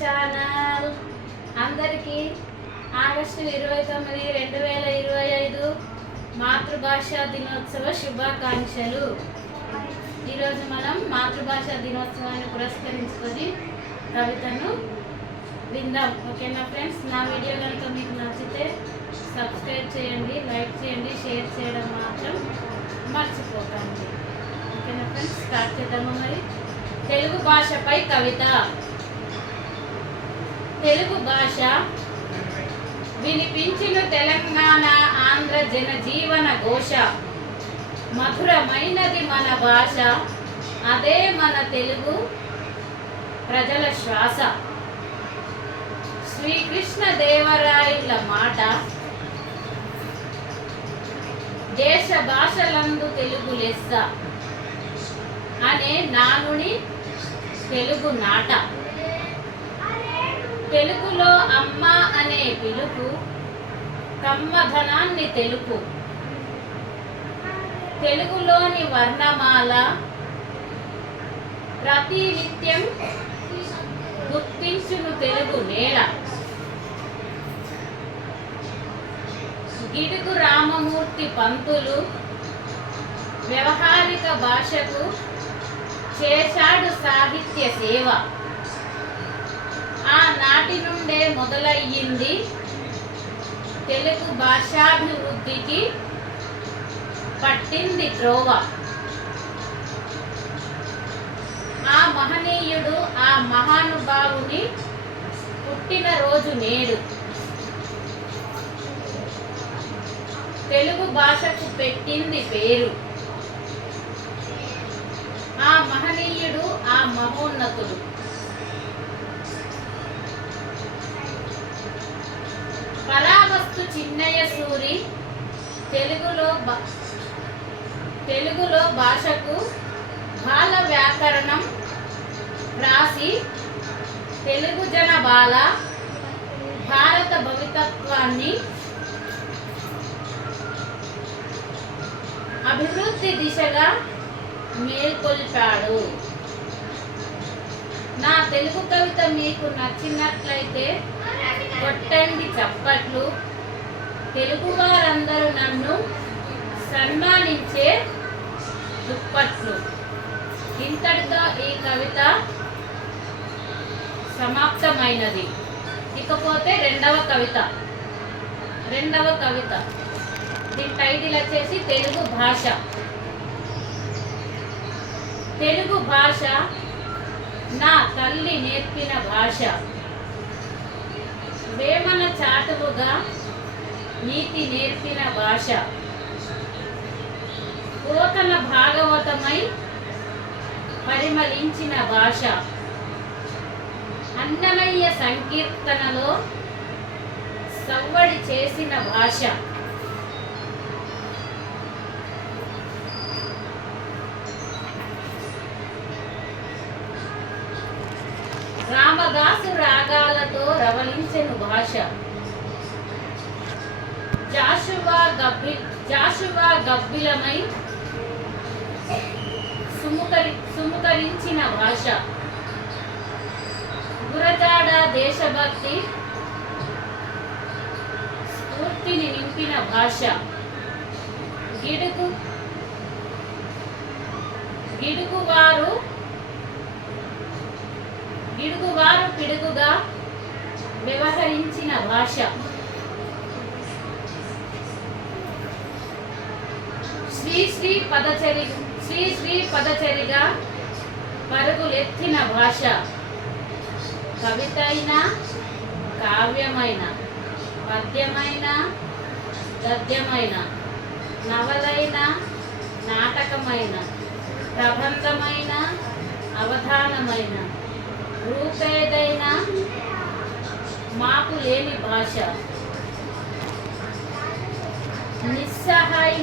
Channel అందరికీ August 29, 2025 మాతృభాషా దినోత్సవ శుభాకాంక్షలు. ఈరోజు మనం మాతృభాషా దినోత్సవాన్ని పురస్కరించుకొని కవితను విందాం. ఓకేనా ఫ్రెండ్స్? నా వీడియో కనుక మీకు నచ్చితే సబ్స్క్రైబ్ చేయండి, లైక్ చేయండి, షేర్ చేయడం మాత్రం మర్చిపోకండి. ఓకేనా ఫ్రెండ్స్? స్టార్ట్ చేద్దాము. మరి తెలుగు భాషపై కవిత. తెలుగు భాష వినిపించిన తెలంగాణ ఆంధ్ర జనజీవన ఘోష. మధురమైనది మన భాష, అదే మన తెలుగు ప్రజల శ్వాస. శ్రీకృష్ణ దేవరాయల మాట, దేశ భాషలందు తెలుగు లెస్స అనే నానుని తెలుగు నాట. తెలుగులో అమ్మ అనే పిలుపు కమ్మధనాన్ని తెలుపు. తెలుగులోని వర్ణమాల ప్రతినిత్యం గుర్తించును తెలుగు నేల. గిడుగు రామమూర్తి పంతులు వ్యవహారిక భాషకు చేశాడు సాహిత్య సేవ. ఆనాటి నుండే మొదలయ్యింది తెలుగు భాషాభివృద్ధికి పట్టింది త్రోవ. ఆ మహనీయుడు, ఆ మహానుభావుని పుట్టినరోజు నేడు. తెలుగు భాషకు పెట్టింది పేరు. ఆ మహనీయుడు, ఆ మహోన్నతుడు. పరావస్తు చిన్నయ్య సూరి తెలుగులో భాషకు బాల వ్యాకరణం రాసి తెలుగు జన బాల భారత భవితత్వాన్ని అభివృద్ధి దిశగా మేల్కొల్పాడు. నా తెలుగు కవిత మీకు నచ్చినట్లయితే కొట్టండి చప్పట్లు. తెలుగు వారందరూ నన్ను సన్మానించే దుప్పట్లు. ఇంతటితో ఈ కవిత సమాప్తమైనది. ఇకపోతే రెండవ కవిత. దీని టైటిల్ వచ్చేసి తెలుగు భాష. తెలుగు భాష నా తల్లి నేర్పిన భాష. వేమన చాటువుగా నీతి నేర్పిన భాష. పోతన భాగవతమై పరిమళించిన భాష. అన్నమయ్య సంకీర్తనలో సవ్వడి చేసిన భాష. రామదాసు రాగాలతో రవళించెను భాష. జాషువా గబ్బిలమై సుముకరించిన భాష. గురజాడ దేశభక్తి స్ఫూర్తిని నింపిన భాష. గిడుగువారు పిడుగుగా వ్యవహరించిన భాష. శ్రీ పదచరిగా పరుగులెత్తిన భాష. కవితైన, కావ్యమైన, పద్యమైన, గద్యమైన, నవలైన, నాటకమైన, ప్రబంధమైన, అవధానమైన, రూపేదైనా మాపు లేని భాష. నిస్సహాయ